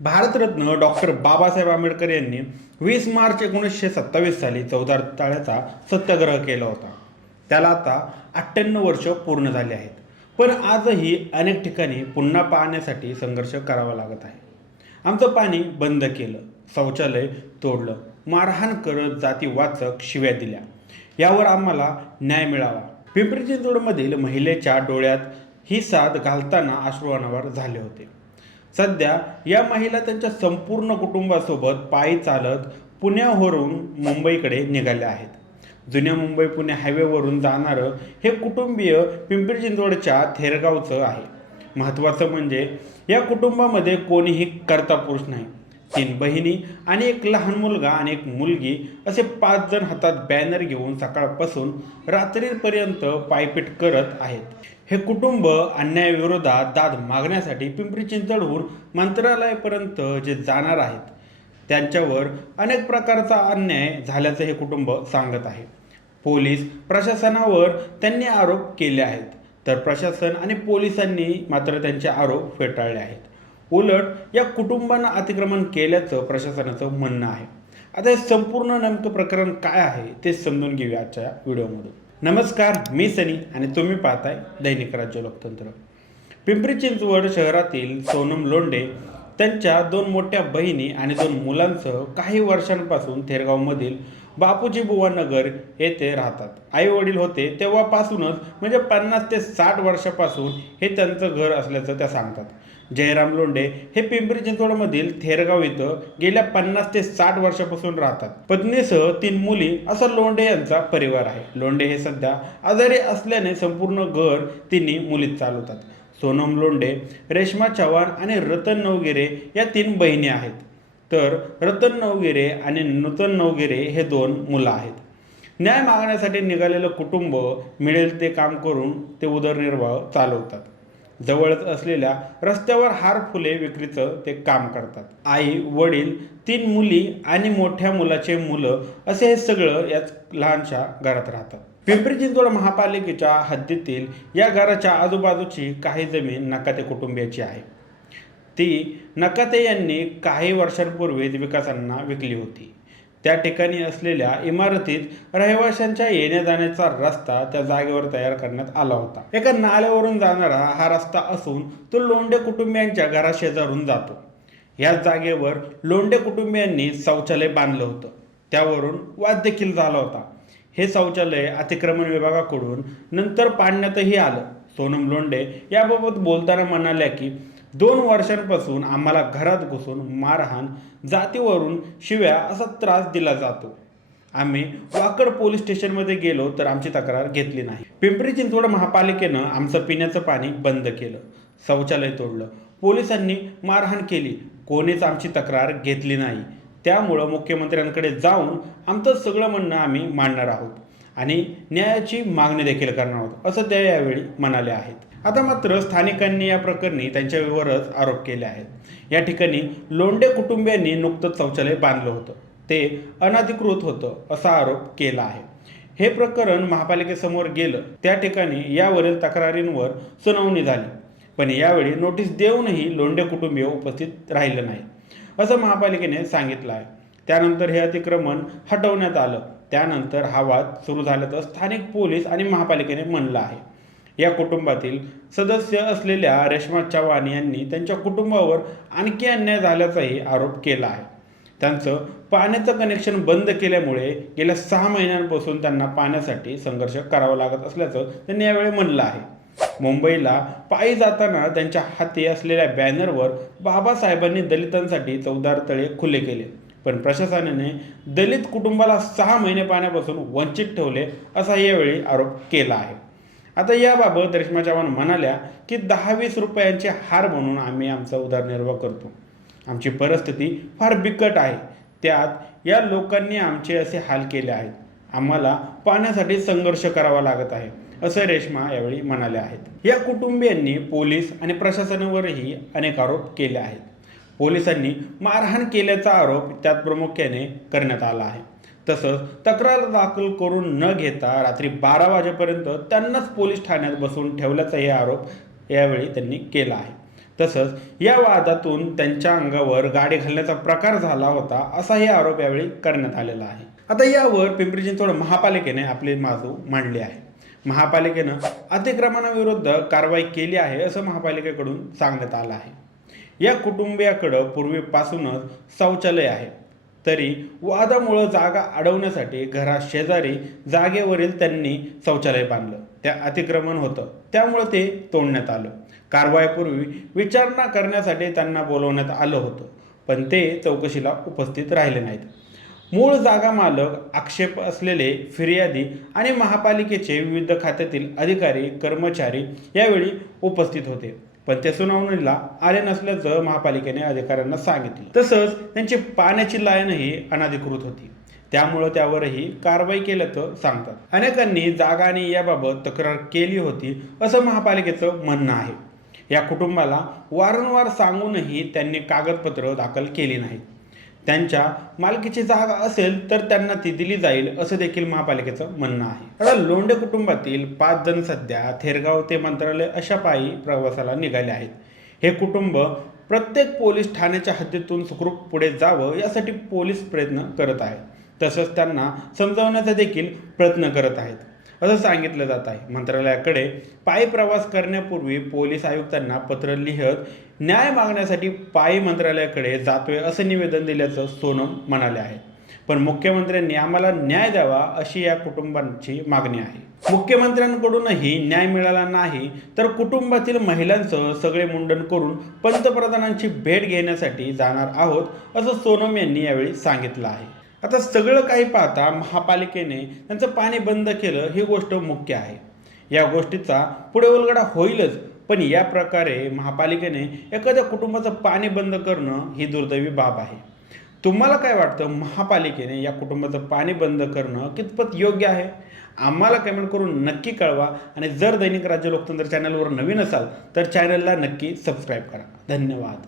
Bharat Ratna doctor Babasaheb Ambedkar यांनी वीस मार्च एकोणीसशे सत्तावीस साली चौदार ताळ्याचा सत्याग्रह केला होता. त्याला आता अठ्ठ्याण्णव वर्ष पूर्ण झाली आहेत. पण आजही अनेक ठिकाणी पुन्हा पाहण्यासाठी संघर्ष करावा लागत आहे. आमचं पाणी बंद केलं शौचालय तोडलं मारहाण करत जातीवाचक शिव्या दिल्या. यावर आम्हाला न्याय मिळावा. पिंपरी चिंचवडमधील महिलेच्या डोळ्यात ही साथ घालताना अश्रुअनावर झाले होते. सध्या या महिला त्यांच्या संपूर्ण कुटुंबासोबत पायी चालत पुण्यावरून मुंबईकडे निघाल्या आहेत. जुन्या मुंबई पुणे हायवेवरून जाणारं हे कुटुंबीय पिंपरी चिंचवडच्या थेरगावचं आहे. महत्त्वाचं म्हणजे या कुटुंबामध्ये कोणीही कर्ता पुरुष नाही. तीन बहिणी आणि एक लहान मुलगा आणि एक मुलगी असे पाच जण हातात बॅनर घेऊन सकाळपासून रात्रीपर्यंत पायपीट करत आहेत. हे कुटुंब अन्यायाविरोधात दाद मागण्यासाठी पिंपरी चिंचवडहून मंत्रालयापर्यंत जे जाणार आहेत त्यांच्यावर अनेक प्रकारचा अन्याय झाल्याचं हे कुटुंब सांगत आहे. पोलीस प्रशासनावर त्यांनी आरोप केले आहेत. तर प्रशासन आणि पोलिसांनी मात्र त्यांचे आरोप फेटाळले आहेत. उलट या कुटुंबांना अतिक्रमण केल्याचं प्रशासनाचं म्हणणं आहे. आता हे संपूर्ण नेमकं प्रकरण काय आहे ते समजून घेऊया आजच्या व्हिडिओमधून. नमस्कार मी सनी आणि तुम्ही पाहताय दैनिक राज्य लोकतंत्र. पिंपरी चिंचवड शहरातील सोनम लोंडे त्यांच्या दोन मोठ्या बहिणी आणि दोन मुलांसह काही वर्षांपासून थेरगावमधील बापूजी बुवा नगर येथे राहतात. आई वडील होते तेव्हापासूनच म्हणजे पन्नास ते साठ वर्षापासून हे त्यांचं घर असल्याचं त्या सांगतात. जयराम लोंढे हे पिंपरी चिंचवडमधील थेरगाव इथं गेल्या पन्नास ते साठ वर्षापासून राहतात. पत्नीसह तीन मुली असा लोंढे यांचा परिवार आहे. लोंढे हे सध्या आजारी असल्याने संपूर्ण घर तिन्ही मुलीत चालवतात. सोनम लोंढे रेश्मा चव्हाण आणि रतन नवगिरे या तीन बहिणी आहेत. तर रतन नवगिरे आणि नूतन नवगिरे हे दोन मुलं आहेत. न्याय मागण्यासाठी निघालेलं कुटुंब मिळेल ते काम करून ते उदरनिर्वाह चालवतात. जवळच असलेल्या रस्त्यावर हार फुले विक्रीचं ते काम करतात. आई वडील तीन मुली आणि मोठ्या मुलाचे मुलं असे हे सगळं याच लहानशा घरात राहतात. पिंपरी चिंचवड महापालिकेच्या हद्दीतील या घराच्या आजूबाजूची काही जमीन नकाते कुटुंबियाची आहे. ती नकाते यांनी काही वर्षांपूर्वीच विकासांना विकली होती. त्या ठिकाणी असलेल्या इमारतीत रहिवाशांच्या येण्या जाण्याचा रस्ता त्या जागेवर तयार करण्यात आला होता. एका नाल्यावरून जाणारा हा रस्ता असून तो लोंढे कुटुंबियांच्या घराशेजारून जातो. या जागेवर लोंढे कुटुंबियांनी शौचालय बांधलं होतं. त्यावरून वाद देखील झाला होता. हे शौचालय अतिक्रमण विभागाकडून नंतर पाडण्यातही आलं. सोनम लोंढे याबाबत बोलताना म्हणाल्या की दोन वर्षांपासून आम्हाला घरात घुसून मारहाण जातीवरून शिव्या असा त्रास दिला जातो. आम्ही वाकड पोलीस स्टेशनमध्ये गेलो तर आमची तक्रार घेतली नाही. पिंपरी चिंचवड महापालिकेनं आमचं पिण्याचं पाणी बंद केलं. शौचालय तोडलं. पोलिसांनी मारहाण केली. कोणीच आमची तक्रार घेतली नाही. त्यामुळं मुख्यमंत्र्यांकडे जाऊन आमचं सगळं म्हणणं आम्ही मांडणार आहोत. आणि न्यायाची मागणी देखील करणार आहोत. असं त्या यावेळी म्हणाले आहेत. आता मात्र स्थानिकांनी या प्रकरणी त्यांच्यावरच आरोप केले आहेत. या ठिकाणी लोंडे कुटुंबियांनी नुकतंच शौचालय बांधलं होतं. ते अनधिकृत होतं असा आरोप केला आहे. हे प्रकरण महापालिकेसमोर गेलं. त्या ठिकाणी यावरील तक्रारींवर सुनावणी झाली. पण यावेळी नोटीस देऊनही लोंढे कुटुंबीय उपस्थित राहिलं नाही असं महापालिकेने सांगितलं आहे. त्यानंतर हे अतिक्रमण हटवण्यात आलं. त्यानंतर हा वाद सुरू झाल्याचं स्थानिक पोलीस आणि महापालिकेने म्हणलं आहे. या कुटुंबातील सदस्य असलेल्या रेश्मा चव्हाण यांनी त्यांच्या कुटुंबावर आणखी अन्याय झाल्याचाही आरोप केला आहे. त्यांचं पाण्याचं कनेक्शन बंद केल्यामुळे गेल्या सहा महिन्यांपासून त्यांना पाण्यासाठी संघर्ष करावा लागत असल्याचं त्यांनी यावेळी म्हणलं आहे. मुंबईला पायी जाताना त्यांच्या हाती असलेल्या बॅनरवर बाबासाहेबांनी दलितांसाठी चौदार तळे खुले केले. पण प्रशासनाने दलित कुटुंबाला सहा महिने पाण्यापासून वंचित ठेवले असा यावेळी आरोप केला आहे. आता याबाबत रेश्मा चव्हाण म्हणाल्या की दहा वीस रुपयांचे हार म्हणून आम्ही आमचा उदरनिर्वाह करतो. आमची परिस्थिती फार बिकट आहे. त्यात या लोकांनी आमचे असे हाल केले आहेत. आम्हाला पाण्यासाठी संघर्ष करावा लागत आहे असं रेश्मा यावेळी म्हणाल्या आहेत. या कुटुंबियांनी पोलीस आणि प्रशासनावरही अनेक आरोप केले आहेत. पोलिसांनी मारहाण केल्याचा आरोप त्यात प्रामुख्याने करण्यात आला आहे. तसंच तक्रार दाखल करून न घेता रात्री बारा वाजेपर्यंत त्यांनाच पोलीस ठाण्यात बसवून ठेवल्याचाही आरोप यावेळी त्यांनी केला आहे. तसंच या वादातून त्यांच्या अंगावर गाडी घालण्याचा प्रकार झाला होता असाही आरोप यावेळी करण्यात आलेला आहे. आता यावर पिंपरी चिंचवड महापालिकेने आपली बाजू मांडली आहे. महापालिकेनं अतिक्रमणाविरुद्ध कारवाई केली आहे असं महापालिकेकडून सांगण्यात आलं आहे. या कुटुंबियाकडं पूर्वीपासूनच शौचालय आहे. तरी वादामुळं जागा अडवण्यासाठी घराशेजारी जागेवरील त्यांनी शौचालय बांधलं. त्या अतिक्रमण होतं. त्यामुळं ते तोडण्यात आलं. कारवाईपूर्वी विचारणा करण्यासाठी त्यांना बोलवण्यात आलं होतं. पण ते चौकशीला उपस्थित राहिले नाहीत. मूळ जागा मालक आक्षेप असलेले फिर्यादी आणि महापालिकेचे विविध खात्यातील अधिकारी कर्मचारी यावेळी उपस्थित होते. पण ते सुनावणीला आले नसल्याचं महापालिकेने अधिकाऱ्यांना सांगितलं. तसंच त्यांची पाण्याची लाईनही अनधिकृत होती. त्यामुळं त्यावरही कारवाई केल्याचं सांगतात. अनेकांनी जागा आणि याबाबत तक्रार केली होती असं महापालिकेचं म्हणणं आहे. या कुटुंबाला वारंवार सांगूनही त्यांनी कागदपत्र दाखल केली नाहीत. त्यांच्या मालकीची जागा असेल तर त्यांना ती दिली जाईल असं देखील महापालिकेचं म्हणणं आहे. आता लोंढे कुटुंबातील पाच जण सध्या थेरगाव ते मंत्रालय अशा पायी प्रवासाला निघाले आहेत. हे कुटुंब प्रत्येक पोलीस ठाण्याच्या हद्दीतून सुखरूप पुढे जावं यासाठी पोलीस प्रयत्न करत आहेत. तसंच त्यांना समजावण्याचा देखील प्रयत्न करत आहेत. असं सांगितलं जात आहे. मंत्रालयाकडे पायी प्रवास करण्यापूर्वी पोलीस आयुक्तांना पत्र लिहत न्याय मागण्यासाठी पायी मंत्रालयाकडे जातोय असं निवेदन दिल्याचं सोनम म्हणाले आहे पण मुख्यमंत्र्यांनी आम्हाला न्याय द्यावा अशी या कुटुंबांची मागणी आहे. मुख्यमंत्र्यांकडूनही न्याय मिळाला नाही तर कुटुंबातील महिलांसह सगळे मुंडन करून पंतप्रधानांची भेट घेण्यासाठी जाणार आहोत असं सोनम यांनी यावेळी सांगितलं आहे. आता सगळं काही पाहता महापालिकेने त्यांचं पाणी बंद केलं ही गोष्ट मुख्य आहे. या गोष्टीचा पुढे उलगडा होईलच पण या प्रकारे महापालिकेने एखाद्या कुटुंबाचं पाणी बंद करणं ही दुर्दैवी बाब आहे. तुम्हाला काय वाटतं महापालिकेने या कुटुंबाचं पाणी बंद करणं कितपत योग्य आहे? आम्हाला कमेंट करून नक्की कळवा आणि जर दैनिक राज्य लोकतंत्र चॅनलवर नवीन असाल तर चॅनलला नक्की सबस्क्राईब करा. धन्यवाद.